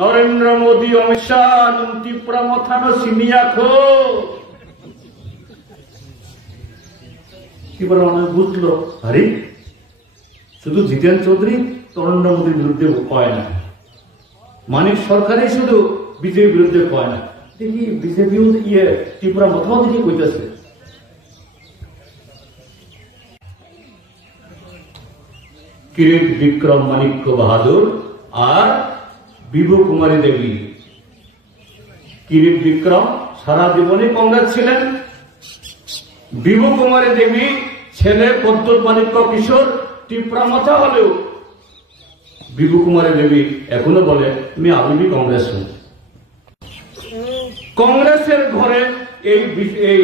নরেন্দ্র মোদী অমিত শাহ তীব্র মথানো সিনিয়াখো কি বলে অনেক বুঝলো আরে শুধু জিতেন চৌধুরী নরেন্দ্র মোদীর বিরুদ্ধে কয় না, মানিক সরকারই শুধু বিজেপির বিরুদ্ধে কয় না, দেখি বিজেপিও ত্রিপুরা মথাও দেখি কইতেছে। কিরিট বিক্রম মানিক্য বাহাদুর আর বিভু কুমারী দেবী। কিরিট বিক্রম সারা জীবনে কংগ্রেস ছিলেন, বিভু কুমারী দেবী ছেলে প্রদ্যুৎ মানিক্য কিশোর ত্রিপুরা মাথা হলেও বিভু কুমারী দেবী এখনো বলে আমি আবিবি কংগ্রেস হই। কংগ্রেসের ঘরে এই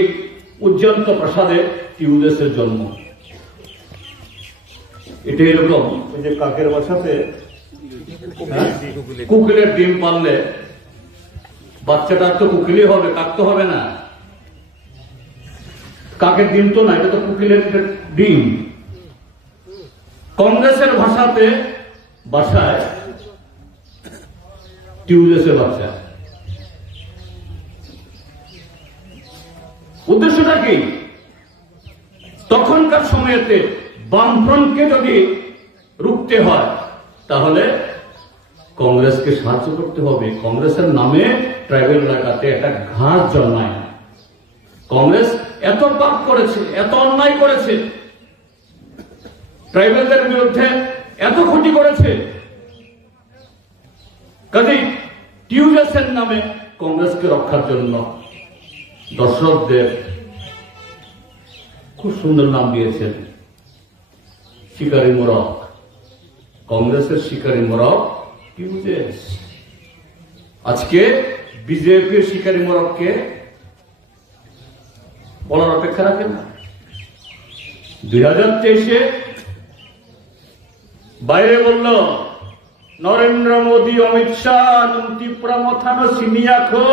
উজ্জন্ত প্রসাদে টিউদেসের জন্ম। এটা এরকম যে কাকের বাসাতে কুকিলের ডিম পারলে বাচ্চাটা তো কুকিলই হবে, কাকতে হবে না। কাকের ডিম তো না, এটা তো কুকিলের ডিম। কংগ্রেসের ভাষাতে বাসায় টিউদেসের বাচ্চা। উদ্দেশ্যটা কি? তখনকার সময়েতে বামফ্রন্টকে যদি রুখতে হয় তাহলে কংগ্রেসকে সাহায্য করতে হবে। কংগ্রেসের নামে ট্রাইবেল এলাকাতে একটা ঘাস জন্মায়। কংগ্রেস এত পাপ করেছে, এত অন্যায় করেছে, ট্রাইবেলদের বিরুদ্ধে এত ক্ষতি করেছে, কাজেই টিউদেসের নামে কংগ্রেসকে রক্ষার জন্য দর্শকদের খুব সুন্দর নাম দিয়েছেন শিকারী মোরক। কংগ্রেসের শিকারী মোরক টিউদেস। আজকে বিজেপির শিকারী মোরককে বলার অপেক্ষা রাখে না। 2023-এ বাইরে বলল নরেন্দ্র মোদী অমিত শাহ ত্রিপুরা মথানো সিনিয়াখো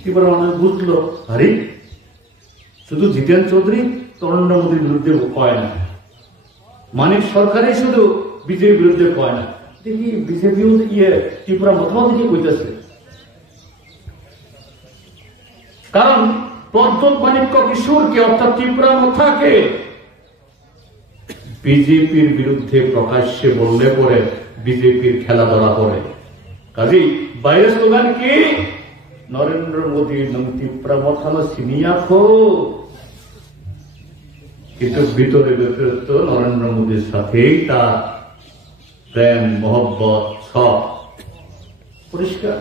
কি বলে অনেক বুঝলো আরে শুধু জিতেন চৌধুরী নরেন্দ্র মোদীর বিরুদ্ধে কয় না, মানিক সরকারই শুধু বিজেপির বিরুদ্ধে কয় না, দেখি বিজেপিও ত্রিপুরা মথাও দেখি কইতেছে। কারণ প্রদ্যুৎ মানিক্য কিশোরকে অর্থাৎ ত্রিপুরা মথাকে বিজেপির বিরুদ্ধে প্রকাশ্যে বললে পরে বিজেপির খেলা ধরা পড়ে। কাজেই বাইরের স্লোগান কি? নরেন্দ্র মোদী ত্রিপুরা মথানো সিনিয়াখো, কিন্তু ভিতরে ভেতরে তো নরেন্দ্র মোদীর সাথেই তার প্রেম মহব্বত সব পরিষ্কার।